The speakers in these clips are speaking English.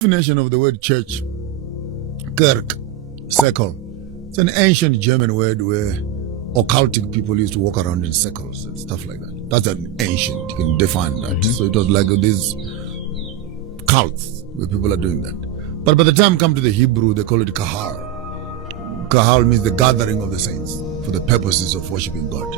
Definition of the word church, Kirk, circle. It's an ancient German word where occultic people used to walk around in circles and stuff like that. That's an ancient, you can define that. So it was like these cults where people are doing that. But by the time come to the Hebrew, they call it kahal. Kahal means the gathering of the saints for the purposes of worshiping God.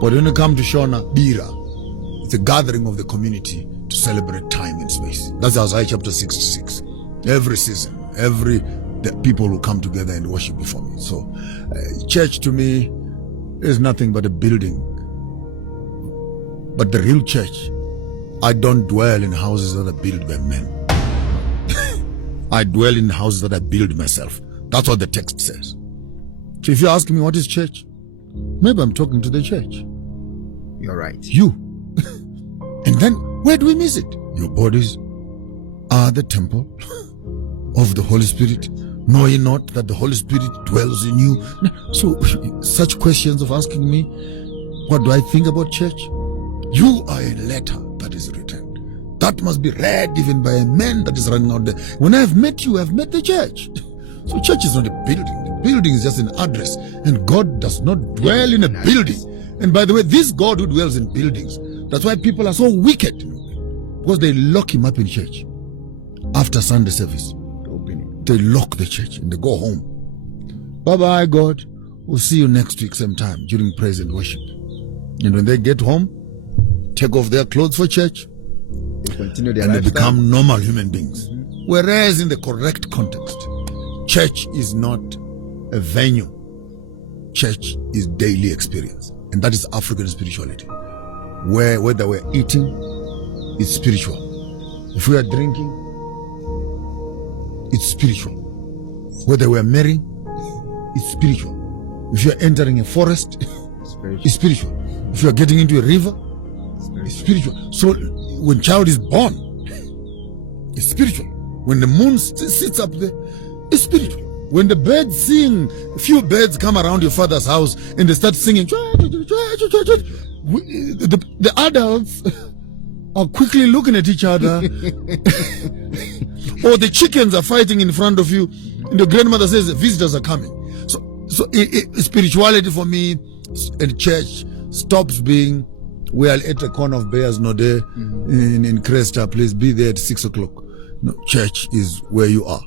But when you come to Shona, Bira, it's a gathering of the community to celebrate time and space. That's Isaiah chapter 66. Every season, the people will come together and worship before me. So church to me is nothing but a building. But the real church, I don't dwell in houses that are built by men. I dwell in houses that I build myself. That's what the text says. So if you ask me what is church, maybe I'm talking to the church. You're right. You. And then where do we miss it? Your bodies are the temple of the Holy Spirit. Know ye not that the Holy Spirit dwells in you? So such questions of asking me, what do I think about church? You are a letter that is written. That must be read even by a man that is running out there. When I have met you, I have met the church. So church is not a building. The building is just an address. And God does not dwell in a building. And by the way, this God who dwells in buildings, that's why people are so wicked. Because they lock him up in church. After Sunday service, they lock the church and they go home. Bye-bye, God. We'll see you next week sometime during praise and worship. And when they get home, take off their clothes for church. They continue their and lifestyle. They become normal human beings. Whereas in the correct context, church is not a venue. Church is daily experience. And that is African spirituality. Where whether we're eating, it's spiritual. If we are drinking, it's spiritual. Whether we are marrying, it's spiritual. If you are entering a forest, it's spiritual. If you are getting into a river, it's spiritual. So when child is born, it's spiritual. When the moon sits up there, it's spiritual. When the birds sing, a few birds come around your father's house and they start singing. The adults are quickly looking at each other. Or the chickens are fighting in front of you and the grandmother says visitors are coming. So spirituality for me and church stops being, well, at a corner of Bears no day in Cresta, please be there at 6 o'clock. No, church is where you are.